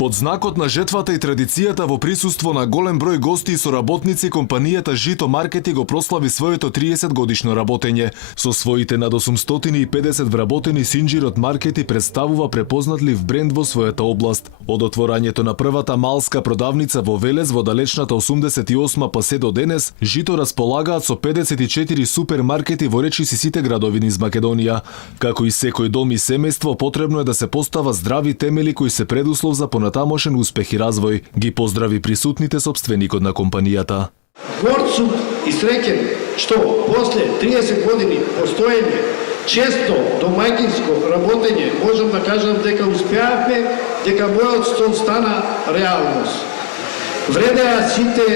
Под знакот на жетвата и традицијата во присуство на голем број гости и соработници, компанијата Жито Маркети го прослави своето 30 годишно работење. Со своите над 850 вработени, Синџирот Маркети представува препознатлив бренд во својата област. Од отворањето на првата малска продавница во Велес во далечната 88 па се до денес, Жито располагаат со 54 супермаркети во речиси сите градови низ Македонија. Како и секој дом и семејство, потребно е да се постава здрави темели кои се предуслов за понатамошен успех и развој, ги поздрави присутните собственикот на компанијата. Горд сум и среќен што после 30 години постоење, често домаќинско работење, можам да кажам дека успеавме, дека мојот стол стана реалност. Вредеа сите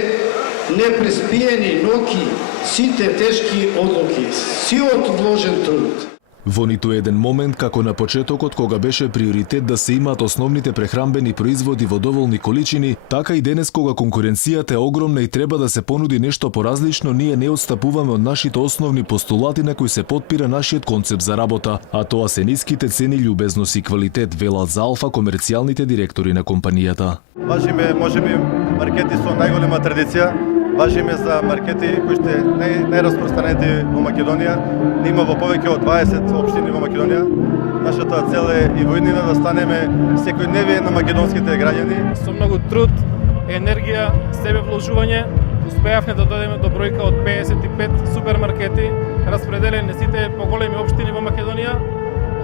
непреспиени ноќи, сите тешки одлуки, сиот вложен труд. Во ниту еден момент, како на почетокот кога беше приоритет да се имаат основните прехрамбени производи во доволни количини, така и денес кога конкуренцијата е огромна и треба да се понуди нешто поразлично, ние не отстапуваме од нашите основни постулати на кои се потпира нашиот концепт за работа, а тоа се ниските цени, љубезност и квалитет, велат за Алфа комерцијалните директори на компанијата. Важиме, можеби, маркети со најголема традиција, важиме за маркети кои што најраспространети во Македонија. Има во повеќе од 20 општини во Македонија. Нашата цел е и во иднина да станеме секојдневие на македонските граѓани. Со многу труд, енергија, себе вложување, успеавме да додеме до бројка од 55 супермаркети, распределени на сите поголеми општини во Македонија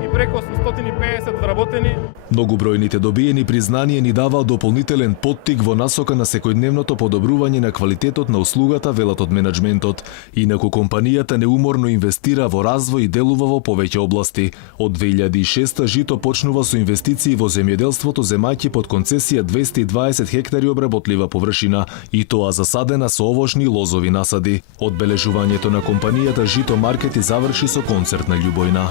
и преку 850 вработени. Многубројните добиени признанија ни даваат дополнителен поттик во насока на секојдневното подобрување на квалитетот на услугата, велат од менаџментот. Инаку компанијата неуморно инвестира во развој и делува во повеќе области. Од 2006 Жито почнува со инвестиции во земјоделството, земајќи под концесија 220 хектари обработлива површина, и тоа засадена со овошни лозови насади. Одбележувањето на компанијата Жито Маркети заврши со концерт на љубојна.